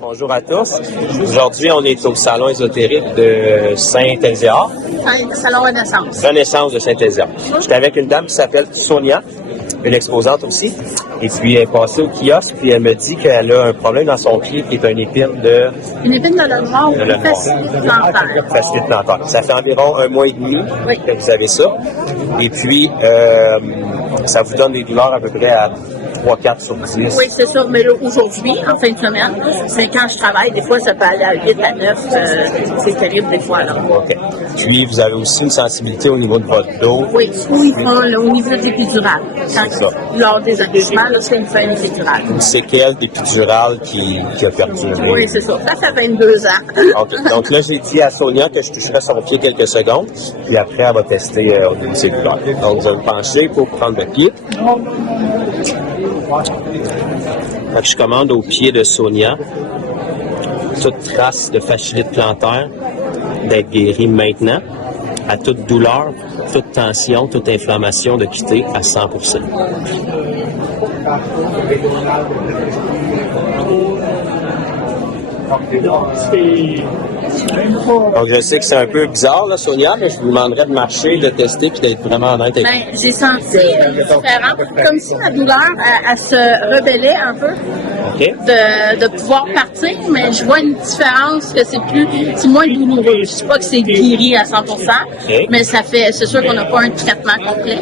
Bonjour à tous. Aujourd'hui, on est au salon ésotérique de Saint-Éliard. Salon Renaissance. Renaissance de Saint-Éliard. J'étais avec une dame qui s'appelle Sonia, une exposante aussi. Et puis, elle est passée au kiosque, puis elle me dit qu'elle a un problème dans son pied qui est une épine de... Une épine de le noir ou facilite plantaire. Facilite plantaire. Ça fait environ 1 mois et demi que vous avez ça. Et puis, ça vous donne des douleurs à peu près à 3-4 sur 10. Oui, c'est ça. Mais là, aujourd'hui, en fin de semaine, c'est quand je travaille. Des fois, ça peut aller à 8 à 9. C'est terrible des fois. Là. OK. Puis, vous avez aussi une sensibilité au niveau de votre dos. Oui, au niveau de l'épidurale. Lors des accouchements, là, c'est une fin épidurale. Une séquelle d'épidurale qui a perduré. Oui, c'est ça. Ça fait 22 ans. OK. Donc là, j'ai dit à Sonia que je toucherais son pied quelques secondes. Puis après, elle va tester au niveau de ses douleurs. Donc, vous allez vous pencher pour prendre le pied. Donc, je commande au pied de Sonia toute trace de fasciite plantaire d'être guérie maintenant, à toute douleur, toute tension, toute inflammation de quitter à 100%. Donc, je sais que c'est un peu bizarre, là, Sonia, mais je vous demanderais de marcher, de tester puis d'être vraiment honnête avec moi. J'ai senti différent, comme si ma douleur, elle se rebellait un peu. Okay. De pouvoir partir, mais je vois une différence que c'est moins douloureux. Je ne dis pas que c'est guéri à 100%, okay. Mais c'est sûr qu'on n'a pas un traitement complet.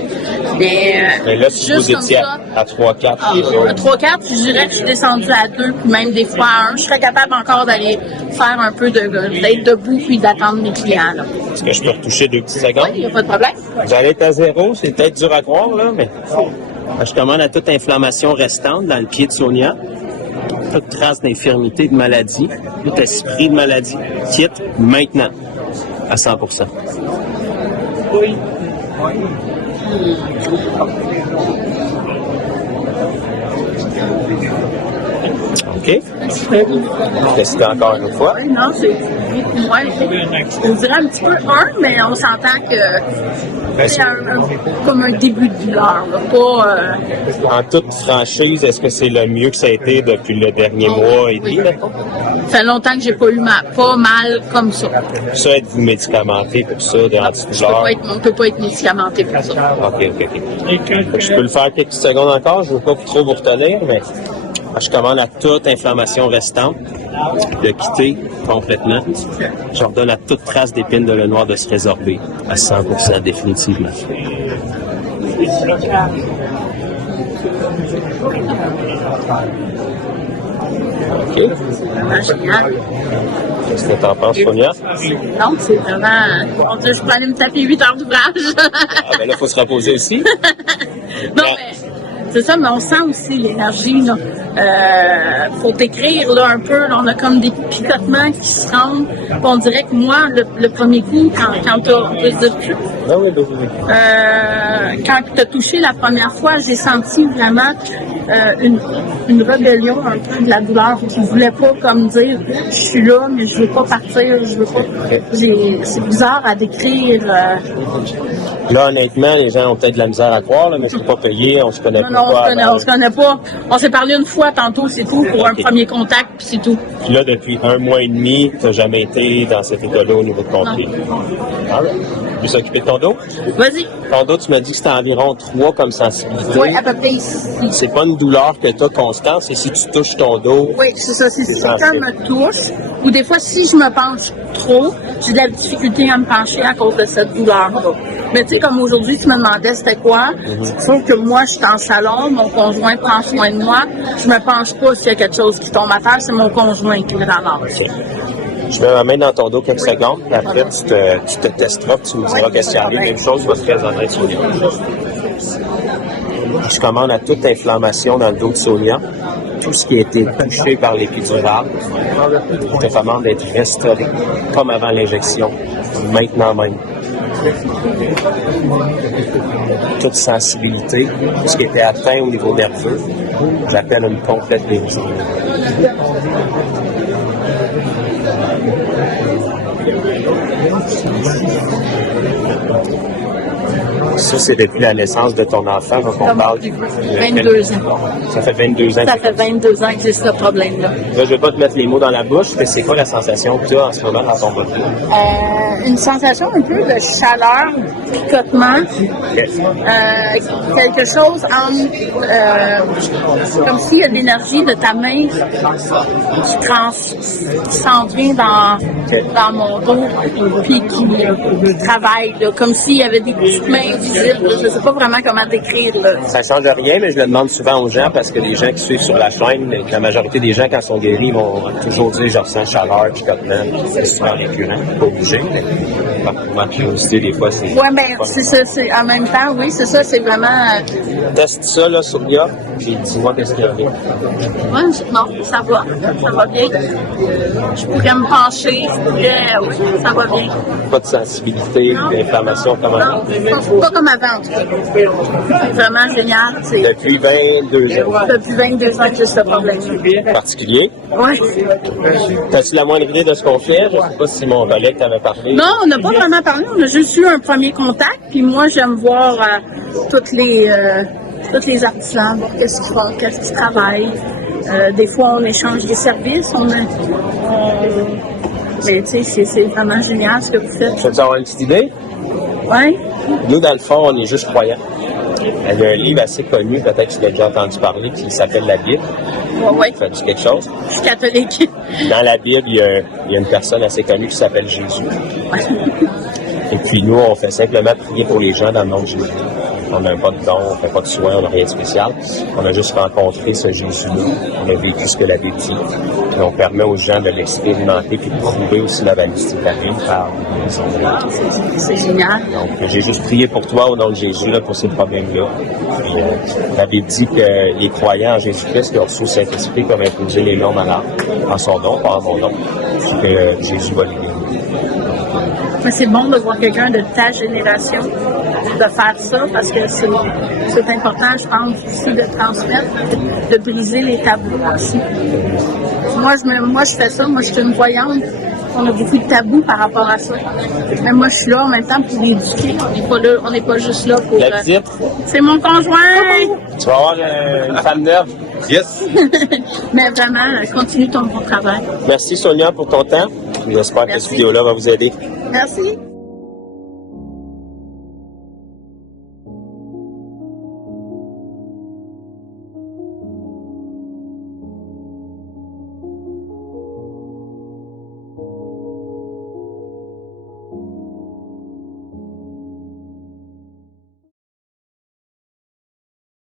Mais là, si vous étiez à 3-4, à 3-4, je dirais que je suis descendue à 2, puis même des fois à 1. Je serais capable encore d'aller faire un peu d'être debout puis d'attendre mes clients. Là. Est-ce que je peux retoucher 2 petites secondes? Oui, il n'y a pas de problème. Vous allez être à 0, c'est peut-être dur à croire, là, mais je commande à toute inflammation restante dans le pied de Sonia. Toute trace d'infirmité, de maladie, tout esprit de maladie, quitte maintenant à 100%. Oui. OK. Testez encore une fois. Oui, non, c'est... Ouais, on dirait un petit peu mais on s'entend que c'est comme un début de douleur. En toute franchise, est-ce que c'est le mieux que ça a été depuis le dernier mois et demi? Ça fait longtemps que j'ai pas eu pas mal comme ça. Ça, êtes-vous médicamenté pour ça, de l'antidouleur? On ne peut pas être médicamenté pour ça. OK. Je peux le faire quelques secondes encore, je ne veux pas trop vous retenir, mais je commande à toute inflammation restante de quitter complètement. Je redonne à toute trace d'épine de le noir de se résorber à 100% définitivement. OK. Vraiment génial. Qu'est-ce que tu en penses, Sonia? Non, c'est vraiment... Je peux aller me taper 8 heures d'ouvrage. Ah, ben là, il faut se reposer aussi. Non, mais... C'est ça, mais on sent aussi l'énergie. Faut écrire là, un peu. Là, on a comme des picotements qui se rendent. On dirait que moi, le premier coup, quand tu quand tu as touché la première fois, j'ai senti vraiment une rébellion un peu de la douleur qui ne voulait pas comme dire je suis là, mais je veux pas partir, je veux pas. C'est bizarre à décrire. Là, honnêtement, les gens ont peut-être de la misère à croire, là, mais c'est pas payé, on se connaît pas. Non, on se connaît pas. On s'est parlé une fois tantôt, c'est tout, pour un premier contact, puis c'est tout. Puis là, depuis 1 mois et demi, tu n'as jamais été dans cet état-là au niveau de ton pied. Tu veux s'occuper de ton dos? Vas-y. Ton dos, tu m'as dit que c'était environ 3 comme sensibilité. Oui, à peu près ici. C'est pas une douleur que tu as constante, c'est si tu touches ton dos. Oui, c'est ça. C'est quand je me touche, ou des fois, si je me penche trop, j'ai de la difficulté à me pencher à cause de cette douleur-là. Mais tu sais, comme aujourd'hui, tu me demandais c'était quoi. Sauf que moi, je suis en salon, mon conjoint prend soin de moi. Je me penche pas s'il y a quelque chose qui tombe à terre, c'est mon conjoint qui me ramasse. Je mets ma main dans ton dos quelques secondes, puis après, tu te testeras, puis tu me diras qu'est-ce qu'il y a. Même chose, je vais te très honnête, Sonia. Je commande à toute inflammation dans le dos de Sonia, tout ce qui a été touché par l'épidurale, je te commande d'être restauré, comme avant l'injection, maintenant même. Toute sensibilité, tout ce qui était atteint au niveau nerveux, j'appelle une complète guérison. Ça, c'est depuis la naissance de ton enfant, donc on parle de 22 ans. Ça fait 22 ans. Ça fait 22 ans que j'ai ce problème-là. Là, je ne vais pas te mettre les mots dans la bouche, mais c'est quoi la sensation que tu as en ce moment dans ton bras? Une sensation un peu de chaleur, picotement, quelque chose comme s'il y a de l'énergie de ta main qui s'en vient dans mon dos, puis qui travaille, là, comme s'il y avait des petites mains visibles. Je ne sais pas vraiment comment décrire. Là. Ça ne change rien, mais je le demande souvent aux gens parce que les gens qui suivent sur la chaîne, la majorité des gens, quand ils sont guéris, vont toujours dire « je ressens chaleur, picotement ». C'est super récurrent, pas obligé, mais ma curiosité, des fois, c'est... Oui, bien, c'est ça. En même temps, oui, c'est ça, c'est vraiment... Teste ça, là, Sonia, puis dis-moi qu'est-ce qu'il y a. Ouais, non, ça va bien. Je pourrais me pencher, oui, ça va bien. Pas de sensibilité, d'inflammation, comment? Non, pas comme avant, en tout cas. C'est vraiment génial. Depuis 22 ans. Depuis 22 ans que j'ai ce problème. Particulier? Oui. T'as-tu la moindre idée de ce qu'on fait? Je ne sais pas si mon collègue t'avait parlé. Non, on n'a pas vraiment parlé. On a juste eu un premier contact. Puis moi, j'aime voir tous les artisans, voir qu'est-ce qu'ils font, qu'est-ce qu'ils travaillent. Des fois, on échange des services. Mais tu sais, c'est vraiment génial ce que vous faites. Tu veux avoir une petite idée? Oui. Nous, dans le fond, on est juste croyants. Il y a un livre assez connu, peut-être que tu l'as déjà entendu parler, qui s'appelle la Bible. Oui. Fais-tu quelque chose? Je suis catholique. Dans la Bible, il y a une personne assez connue qui s'appelle Jésus. Et puis nous, on fait simplement prier pour les gens dans le nom de Jésus. On n'a pas de don, on ne fait pas de soins, on n'a rien de spécial. On a juste rencontré ce Jésus-là. On a vécu ce que la Bible dit. Puis on permet aux gens de l'expérimenter puis de trouver aussi la validité de la Bible par les autres. C'est génial. Donc, j'ai juste prié pour toi au nom de Jésus là, pour ces problèmes-là. Puis, la Bible dit que les croyants en Jésus-Christ qui ont reçu le Saint-Esprit comme imposer les noms malades en son nom, pas en mon nom. Puis que Jésus va les guérir. Mais c'est bon de voir quelqu'un de ta génération de faire ça parce que c'est important, je pense, aussi de transmettre, de briser les tabous aussi. Moi, je fais ça. Moi, je suis une voyante. On a beaucoup de tabous par rapport à ça. Mais moi, je suis là en même temps pour l'éduquer. On n'est pas juste là pour... La visite? C'est mon conjoint! Tu vas avoir une femme neuve? Yes! Mais vraiment, continue ton bon travail. Merci Sonia pour ton temps. J'espère que cette vidéo-là va vous aider. Merci.